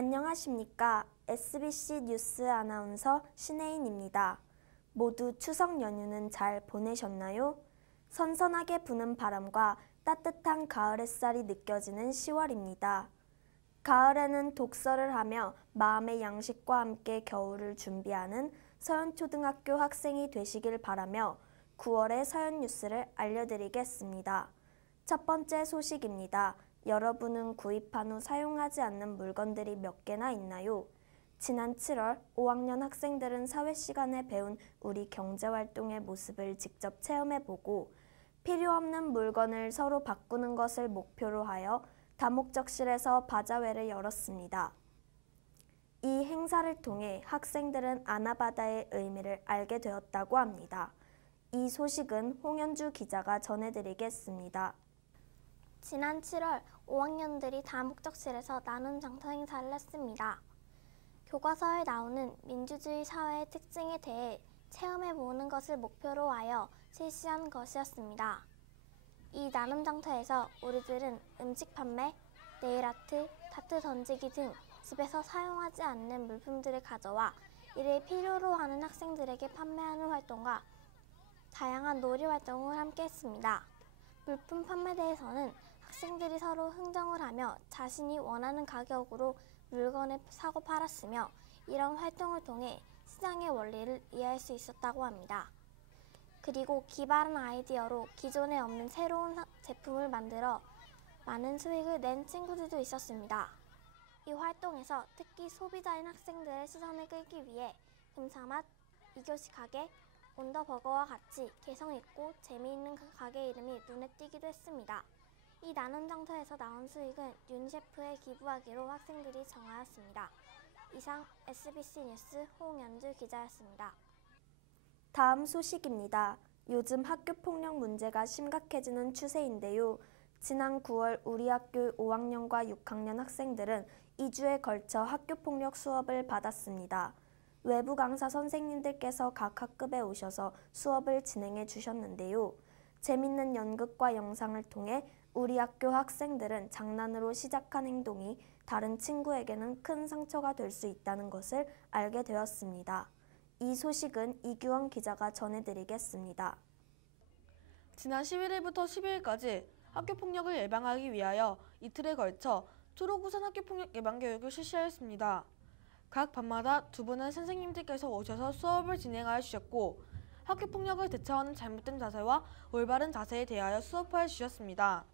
안녕하십니까. SBC 뉴스 아나운서 신혜인입니다. 모두 추석 연휴는 잘 보내셨나요? 선선하게 부는 바람과 따뜻한 가을 햇살이 느껴지는 10월입니다. 가을에는 독서를 하며 마음의 양식과 함께 겨울을 준비하는 서현초등학교 학생이 되시길 바라며 9월의 서현 뉴스를 알려드리겠습니다. 첫 번째 소식입니다. 여러분은 구입한 후 사용하지 않는 물건들이 몇 개나 있나요? 지난 7월 5학년 학생들은 사회 시간에 배운 우리 경제활동의 모습을 직접 체험해보고 필요 없는 물건을 서로 바꾸는 것을 목표로 하여 다목적실에서 바자회를 열었습니다. 이 행사를 통해 학생들은 아나바다의 의미를 알게 되었다고 합니다. 이 소식은 홍현주 기자가 전해드리겠습니다. 지난 7월 5학년들이 다목적실에서 나눔 장터 행사를 했습니다. 교과서에 나오는 민주주의 사회의 특징에 대해 체험해보는 것을 목표로 하여 실시한 것이었습니다. 이 나눔 장터에서 우리들은 음식 판매, 네일아트, 다트 던지기 등 집에서 사용하지 않는 물품들을 가져와 이를 필요로 하는 학생들에게 판매하는 활동과 다양한 놀이 활동을 함께 했습니다. 물품 판매대에서는 학생들이 서로 흥정을 하며 자신이 원하는 가격으로 물건을 사고 팔았으며 이런 활동을 통해 시장의 원리를 이해할 수 있었다고 합니다. 그리고 기발한 아이디어로 기존에 없는 새로운 제품을 만들어 많은 수익을 낸 친구들도 있었습니다. 이 활동에서 특히 소비자인 학생들의 시선을 끌기 위해 금사맛, 이교시 가게, 온더버거와 같이 개성있고 재미있는 가게 이름이 눈에 띄기도 했습니다. 이 나눔 장터에서 나온 수익은 유니세프에 기부하기로 학생들이 정하였습니다. 이상 SBC 뉴스 홍연주 기자였습니다. 다음 소식입니다. 요즘 학교폭력 문제가 심각해지는 추세인데요. 지난 9월 우리 학교 5학년과 6학년 학생들은 2주에 걸쳐 학교폭력 수업을 받았습니다. 외부 강사 선생님들께서 각 학급에 오셔서 수업을 진행해 주셨는데요. 재밌는 연극과 영상을 통해 우리 학교 학생들은 장난으로 시작한 행동이 다른 친구에게는 큰 상처가 될 수 있다는 것을 알게 되었습니다. 이 소식은 이규원 기자가 전해드리겠습니다. 지난 11일부터 12일까지 학교폭력을 예방하기 위하여 이틀에 걸쳐 초록우산 학교폭력 예방교육을 실시하였습니다. 각 반마다 두 분의 선생님들께서 오셔서 수업을 진행하여 주셨고 학교폭력을 대처하는 잘못된 자세와 올바른 자세에 대하여 수업하여 주셨습니다.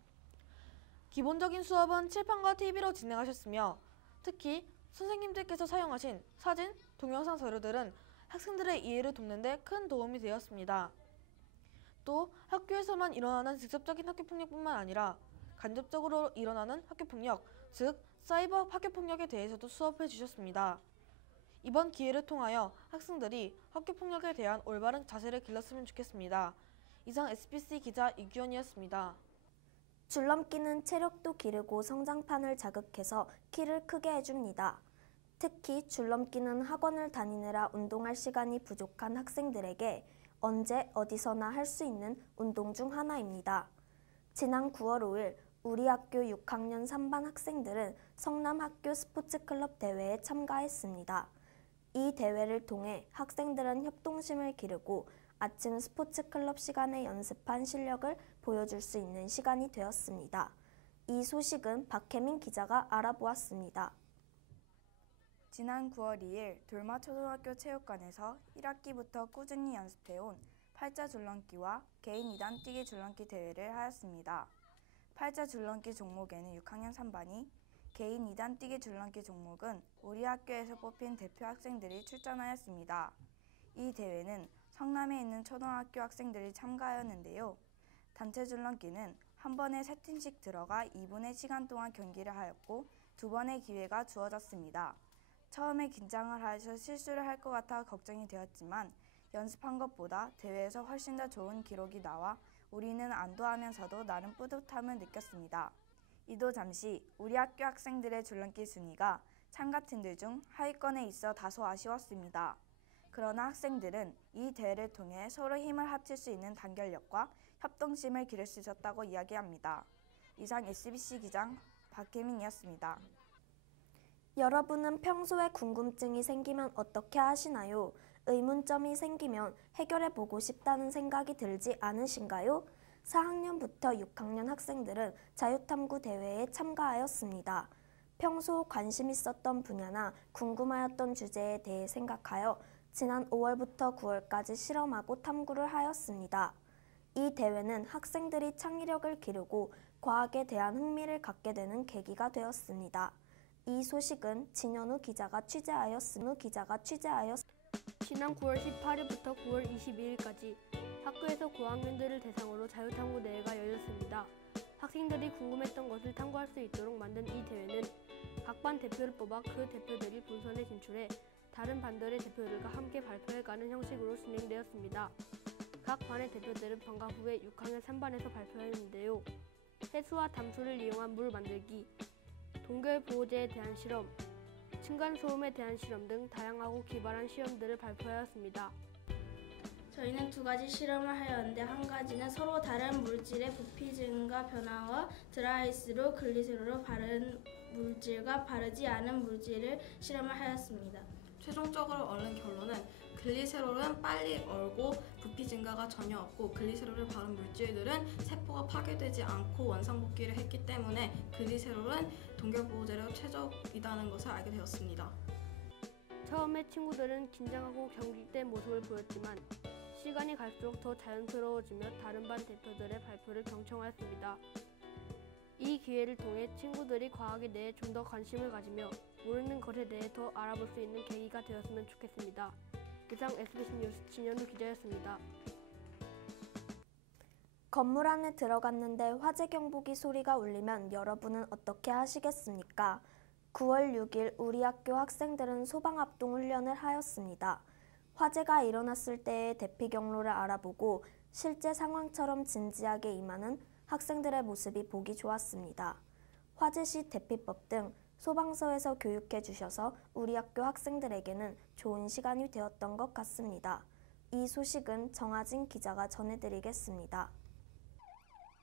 기본적인 수업은 칠판과 TV로 진행하셨으며 특히 선생님들께서 사용하신 사진, 동영상 자료들은 학생들의 이해를 돕는 데 큰 도움이 되었습니다. 또 학교에서만 일어나는 직접적인 학교폭력뿐만 아니라 간접적으로 일어나는 학교폭력, 즉 사이버 학교폭력에 대해서도 수업해 주셨습니다. 이번 기회를 통하여 학생들이 학교폭력에 대한 올바른 자세를 길렀으면 좋겠습니다. 이상 SBC 기자 이규현이었습니다. 줄넘기는 체력도 기르고 성장판을 자극해서 키를 크게 해줍니다. 특히 줄넘기는 학원을 다니느라 운동할 시간이 부족한 학생들에게 언제 어디서나 할 수 있는 운동 중 하나입니다. 지난 9월 5일 우리 학교 6학년 3반 학생들은 성남학교 스포츠클럽 대회에 참가했습니다. 이 대회를 통해 학생들은 협동심을 기르고 아침 스포츠클럽 시간에 연습한 실력을 보여줄 수 있는 시간이 되었습니다. 이 소식은 박혜민 기자가 알아보았습니다. 지난 9월 2일 돌마초등학교 체육관에서 1학기부터 꾸준히 연습해온 팔자 줄넘기와 개인 2단 뛰기 줄넘기 대회를 하였습니다. 팔자 줄넘기 종목에는 6학년 3반이, 개인 2단 뛰기 줄넘기 종목은 우리 학교에서 뽑힌 대표 학생들이 출전하였습니다. 이 대회는 성남에 있는 초등학교 학생들이 참가하였는데요. 단체 줄넘기는 한 번에 3팀씩 들어가 2분의 시간 동안 경기를 하였고 2번의 기회가 주어졌습니다. 처음에 긴장을 해서 실수를 할 것 같아 걱정이 되었지만 연습한 것보다 대회에서 훨씬 더 좋은 기록이 나와 우리는 안도하면서도 나름 뿌듯함을 느꼈습니다. 이도 잠시 우리 학교 학생들의 줄넘기 순위가 참가팀들 중 하위권에 있어 다소 아쉬웠습니다. 그러나 학생들은 이 대회를 통해 서로 힘을 합칠 수 있는 단결력과 협동심을 기를 수 있었다고 이야기합니다. 이상 SBC 기장 박혜민이었습니다. 여러분은 평소에 궁금증이 생기면 어떻게 하시나요? 의문점이 생기면 해결해 보고 싶다는 생각이 들지 않으신가요? 4학년부터 6학년 학생들은 자유탐구 대회에 참가하였습니다. 평소 관심 있었던 분야나 궁금하였던 주제에 대해 생각하여 지난 5월부터 9월까지 실험하고 탐구를 하였습니다. 이 대회는 학생들이 창의력을 기르고 과학에 대한 흥미를 갖게 되는 계기가 되었습니다. 이 소식은 진현우 기자가 취재하였습니다. 지난 9월 18일부터 9월 22일까지 학교에서 고학년들을 대상으로 자유탐구 대회가 열렸습니다. 학생들이 궁금했던 것을 탐구할 수 있도록 만든 이 대회는 각 반 대표를 뽑아 그 대표들이 본선에 진출해 다른 반들의 대표들과 함께 발표해가는 형식으로 진행되었습니다. 각 반의 대표들은 방과 후에 6학년 3반에서 발표했는데요. 해수와 담수를 이용한 물 만들기, 동결 보호제에 대한 실험, 층간소음에 대한 실험 등 다양하고 기발한 실험들을 발표하였습니다. 저희는 두 가지 실험을 하였는데 한 가지는 서로 다른 물질의 부피 증가 변화와 드라이아이스로 글리세롤로 바른 물질과 바르지 않은 물질을 실험을 하였습니다. 최종적으로 얻은 결론은 글리세롤은 빨리 얼고 부피 증가가 전혀 없고 글리세롤을 바른 물질들은 세포가 파괴되지 않고 원상복귀를 했기 때문에 글리세롤은 동결보호제로 최적이라는 것을 알게 되었습니다. 처음에 친구들은 긴장하고 경직된 모습을 보였지만 시간이 갈수록 더 자연스러워지며 다른 반 대표들의 발표를 경청하였습니다. 이 기회를 통해 친구들이 과학에 대해 좀 더 관심을 가지며 모르는 것에 대해 더 알아볼 수 있는 계기가 되었으면 좋겠습니다. 이상 SBC 뉴스 진현우 기자였습니다. 건물 안에 들어갔는데 화재 경보기 소리가 울리면 여러분은 어떻게 하시겠습니까? 9월 6일 우리 학교 학생들은 소방합동 훈련을 하였습니다. 화재가 일어났을 때의 대피 경로를 알아보고 실제 상황처럼 진지하게 임하는 학생들의 모습이 보기 좋았습니다. 화재 시 대피법 등 소방서에서 교육해 주셔서 우리 학교 학생들에게는 좋은 시간이 되었던 것 같습니다. 이 소식은 정하진 기자가 전해드리겠습니다.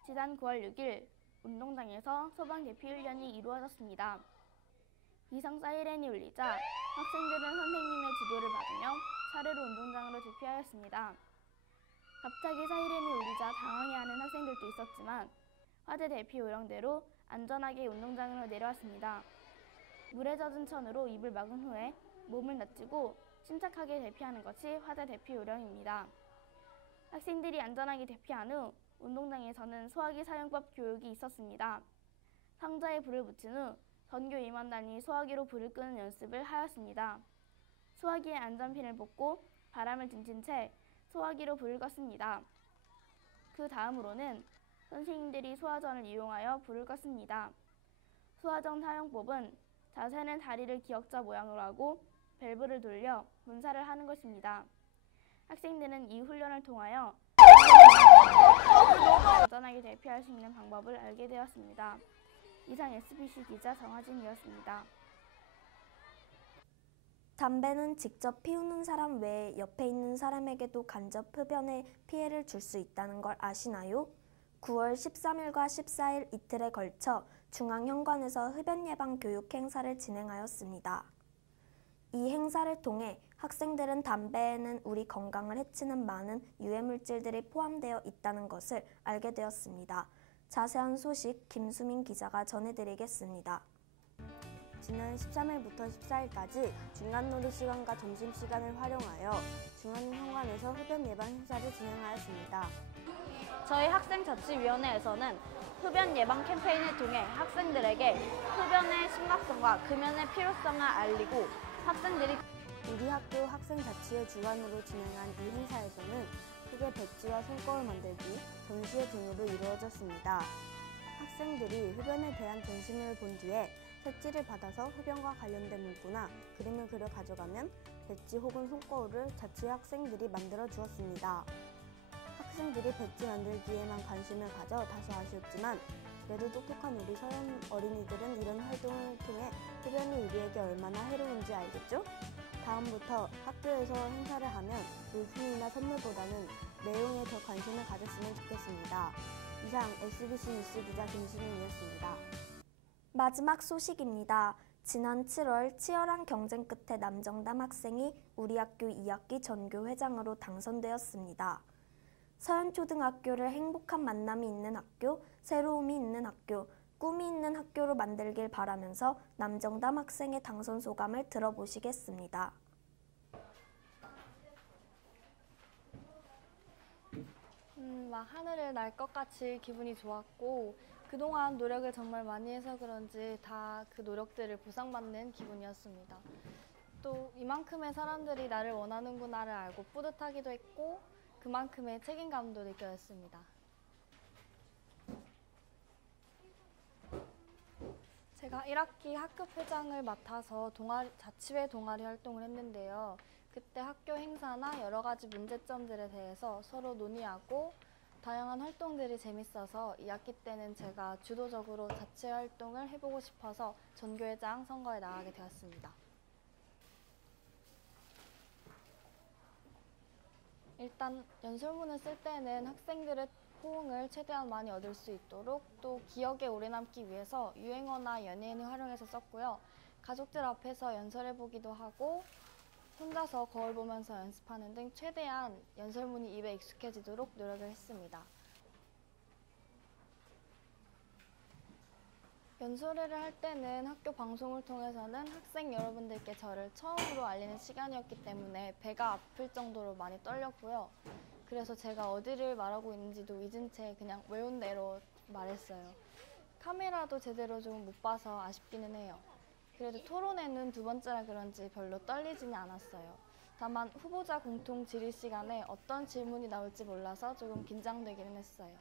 지난 9월 6일 운동장에서 소방 대피 훈련이 이루어졌습니다. 비상 사이렌이 울리자 학생들은 선생님의 지도를 받으며 차례로 운동장으로 대피하였습니다. 갑자기 사이렌이 울리자 당황해하는 학생들도 있었지만 화재 대피 요령대로 안전하게 운동장으로 내려왔습니다. 물에 젖은 천으로 입을 막은 후에 몸을 낮추고 침착하게 대피하는 것이 화재 대피 요령입니다. 학생들이 안전하게 대피한 후 운동장에서는 소화기 사용법 교육이 있었습니다. 상자에 불을 붙인 후 전교 임원단이 소화기로 불을 끄는 연습을 하였습니다. 소화기에 안전핀을 뽑고 바람을 등진 채 소화기로 불을 껐습니다. 그 다음으로는 선생님들이 소화전을 이용하여 불을 껐습니다. 소화전 사용법은 자세는 다리를 기역자 모양으로 하고 밸브를 돌려 분사를 하는 것입니다. 학생들은 이 훈련을 통하여 안전하게 대피할 수 있는 방법을 알게 되었습니다. 이상 SBC 기자 정하진이었습니다. 담배는 직접 피우는 사람 외에 옆에 있는 사람에게도 간접 흡연에 피해를 줄 수 있다는 걸 아시나요? 9월 13일과 14일 이틀에 걸쳐 중앙현관에서 흡연 예방 교육 행사를 진행하였습니다. 이 행사를 통해 학생들은 담배에는 우리 건강을 해치는 많은 유해물질들이 포함되어 있다는 것을 알게 되었습니다. 자세한 소식 김수민 기자가 전해드리겠습니다. 지난 13일부터 14일까지 중간놀이 시간과 점심시간을 활용하여 중앙현관에서 흡연 예방 행사를 진행하였습니다. 저희 학생자치위원회에서는 흡연 예방 캠페인을 통해 학생들에게 흡연의 심각성과 금연의 필요성을 알리고 학생들이 우리 학교 학생자치회 주관으로 진행한 이 행사에서는 흙의 배지와 손거울 만들기, 전시회 등으로 이루어졌습니다. 학생들이 흡연에 대한 전심을 본 뒤에 색지를 받아서 흡연과 관련된 문구나 그림을 그려 가져가면 배지 혹은 손거울을 자치회 학생들이 만들어 주었습니다. 학생들이 배지 만들기에만 관심을 가져 다소 아쉬웠지만 그래도 똑똑한 우리 서현 어린이들은 이런 활동을 통해 흡연이 우리에게 얼마나 해로운지 알겠죠? 다음부터 학교에서 행사를 하면 물품이나 선물보다는 내용에 더 관심을 가졌으면 좋겠습니다. 이상 SBC 뉴스 기자 김수민이었습니다. 마지막 소식입니다. 지난 7월 치열한 경쟁 끝에 남정담 학생이 우리 학교 2학기 전교회장으로 당선되었습니다. 서현초등학교를 행복한 만남이 있는 학교, 새로움이 있는 학교, 꿈이 있는 학교로 만들길 바라면서 남정담 학생의 당선 소감을 들어보시겠습니다. 막 하늘을 날 것 같이 기분이 좋았고 그동안 노력을 정말 많이 해서 그런지 다 그 노력들을 보상받는 기분이었습니다. 또 이만큼의 사람들이 나를 원하는구나를 알고 뿌듯하기도 했고 그만큼의 책임감도 느껴졌습니다. 제가 1학기 학급회장을 맡아서 자치회 동아리 활동을 했는데요. 그때 학교 행사나 여러 가지 문제점들에 대해서 서로 논의하고 다양한 활동들이 재밌어서 2학기 때는 제가 주도적으로 자치회 활동을 해보고 싶어서 전교회장 선거에 나가게 되었습니다. 일단 연설문을 쓸 때는 학생들의 호응을 최대한 많이 얻을 수 있도록 또 기억에 오래 남기 위해서 유행어나 연예인을 활용해서 썼고요. 가족들 앞에서 연설해보기도 하고 혼자서 거울 보면서 연습하는 등 최대한 연설문이 입에 익숙해지도록 노력을 했습니다. 연설회를 할 때는 학교 방송을 통해서는 학생 여러분들께 저를 처음으로 알리는 시간이었기 때문에 배가 아플 정도로 많이 떨렸고요. 그래서 제가 어디를 말하고 있는지도 잊은 채 그냥 외운 대로 말했어요. 카메라도 제대로 좀 못 봐서 아쉽기는 해요. 그래도 토론회는 두 번째라 그런지 별로 떨리지는 않았어요. 다만 후보자 공통 질의 시간에 어떤 질문이 나올지 몰라서 조금 긴장되기는 했어요.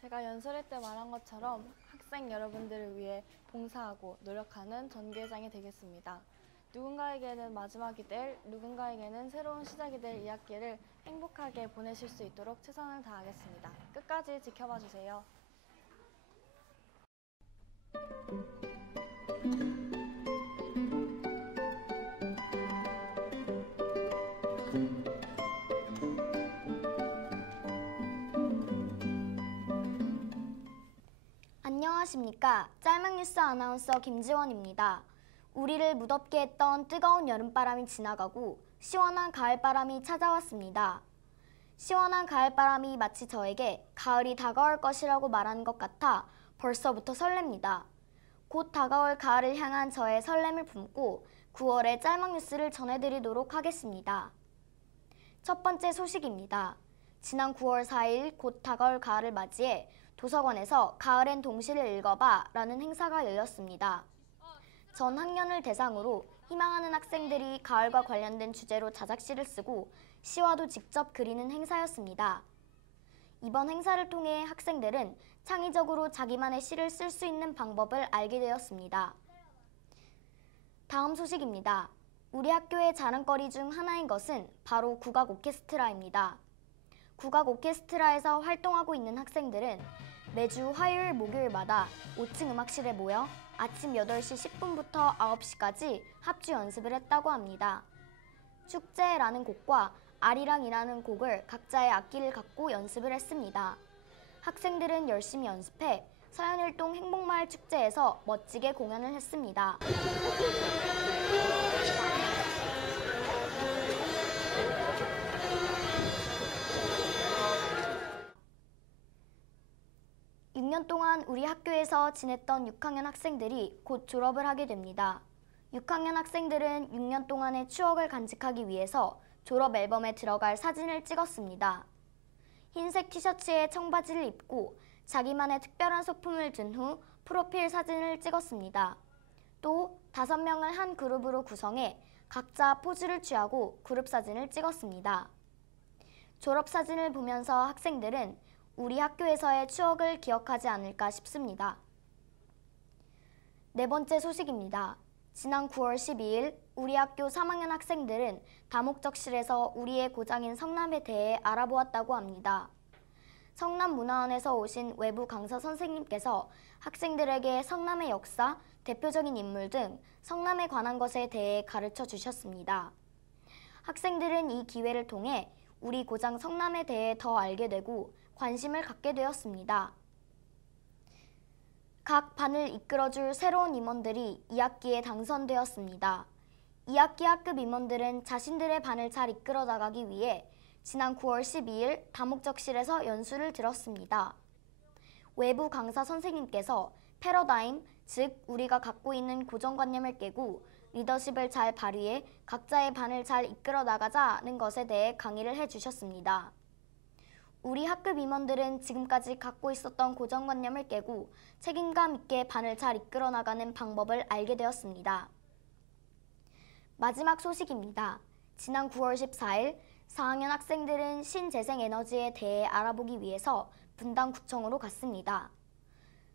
제가 연설회 때 말한 것처럼 학생 여러분들을 위해 봉사하고 노력하는 전교회장이 되겠습니다. 누군가에게는 마지막이 될, 누군가에게는 새로운 시작이 될 2학기를 행복하게 보내실 수 있도록 최선을 다하겠습니다. 끝까지 지켜봐 주세요. 안녕하십니까. 짤막뉴스 아나운서 김지원입니다. 우리를 무덥게 했던 뜨거운 여름바람이 지나가고 시원한 가을바람이 찾아왔습니다. 시원한 가을바람이 마치 저에게 가을이 다가올 것이라고 말하는 것 같아 벌써부터 설렙니다. 곧 다가올 가을을 향한 저의 설렘을 품고 9월의 짤막뉴스를 전해드리도록 하겠습니다. 첫 번째 소식입니다. 지난 9월 4일 곧 다가올 가을을 맞이해 도서관에서 가을엔 동시를 읽어봐 라는 행사가 열렸습니다. 전 학년을 대상으로 희망하는 학생들이 가을과 관련된 주제로 자작시를 쓰고 시와도 직접 그리는 행사였습니다. 이번 행사를 통해 학생들은 창의적으로 자기만의 시를 쓸 수 있는 방법을 알게 되었습니다. 다음 소식입니다. 우리 학교의 자랑거리 중 하나인 것은 바로 국악 오케스트라입니다. 국악 오케스트라에서 활동하고 있는 학생들은 매주 화요일 목요일마다 5층 음악실에 모여 아침 8시 10분부터 9시까지 합주 연습을 했다고 합니다. 축제라는 곡과 아리랑이라는 곡을 각자의 악기를 갖고 연습을 했습니다. 학생들은 열심히 연습해 서현일동 행복마을 축제에서 멋지게 공연을 했습니다. 6년 동안 우리 학교에서 지냈던 6학년 학생들이 곧 졸업을 하게 됩니다. 6학년 학생들은 6년 동안의 추억을 간직하기 위해서 졸업 앨범에 들어갈 사진을 찍었습니다. 흰색 티셔츠에 청바지를 입고 자기만의 특별한 소품을 든 후 프로필 사진을 찍었습니다. 또 5명을 한 그룹으로 구성해 각자 포즈를 취하고 그룹 사진을 찍었습니다. 졸업 사진을 보면서 학생들은 우리 학교에서의 추억을 기억하지 않을까 싶습니다. 네 번째 소식입니다. 지난 9월 12일 우리 학교 3학년 학생들은 다목적실에서 우리의 고장인 성남에 대해 알아보았다고 합니다. 성남문화원에서 오신 외부 강사 선생님께서 학생들에게 성남의 역사, 대표적인 인물 등 성남에 관한 것에 대해 가르쳐 주셨습니다. 학생들은 이 기회를 통해 우리 고장 성남에 대해 더 알게 되고 관심을 갖게 되었습니다. 각 반을 이끌어줄 새로운 임원들이 2학기에 당선되었습니다. 2학기 학급 임원들은 자신들의 반을 잘 이끌어 나가기 위해 지난 9월 12일 다목적실에서 연수를 들었습니다. 외부 강사 선생님께서 패러다임, 즉 우리가 갖고 있는 고정관념을 깨고 리더십을 잘 발휘해 각자의 반을 잘 이끌어 나가자는 것에 대해 강의를 해주셨습니다. 우리 학급 임원들은 지금까지 갖고 있었던 고정관념을 깨고 책임감 있게 반을 잘 이끌어 나가는 방법을 알게 되었습니다. 마지막 소식입니다. 지난 9월 14일 4학년 학생들은 신재생에너지에 대해 알아보기 위해서 분당구청으로 갔습니다.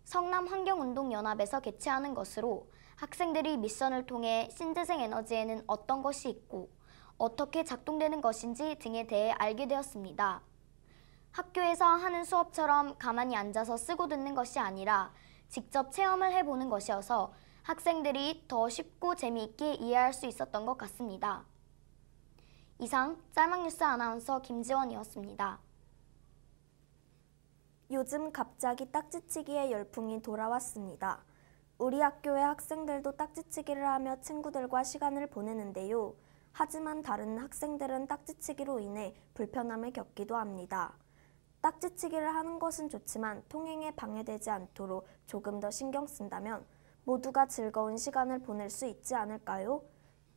성남환경운동연합에서 개최하는 것으로 학생들이 미션을 통해 신재생에너지에는 어떤 것이 있고 어떻게 작동되는 것인지 등에 대해 알게 되었습니다. 학교에서 하는 수업처럼 가만히 앉아서 쓰고 듣는 것이 아니라 직접 체험을 해보는 것이어서 학생들이 더 쉽고 재미있게 이해할 수 있었던 것 같습니다. 이상 짤막뉴스 아나운서 김지원이었습니다. 요즘 갑자기 딱지치기의 열풍이 돌아왔습니다. 우리 학교의 학생들도 딱지치기를 하며 친구들과 시간을 보내는데요. 하지만 다른 학생들은 딱지치기로 인해 불편함을 겪기도 합니다. 딱지치기를 하는 것은 좋지만 통행에 방해되지 않도록 조금 더 신경 쓴다면 모두가 즐거운 시간을 보낼 수 있지 않을까요?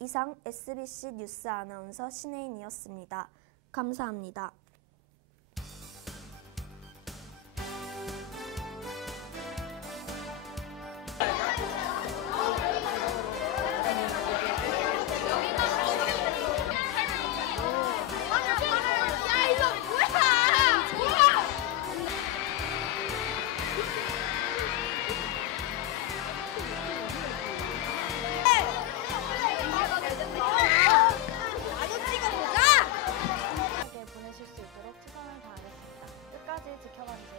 이상 SBC 뉴스 아나운서 신혜인이었습니다. 감사합니다. 보내실 수 있도록 최선을 다하겠습니다. 끝까지 지켜봐 주세요.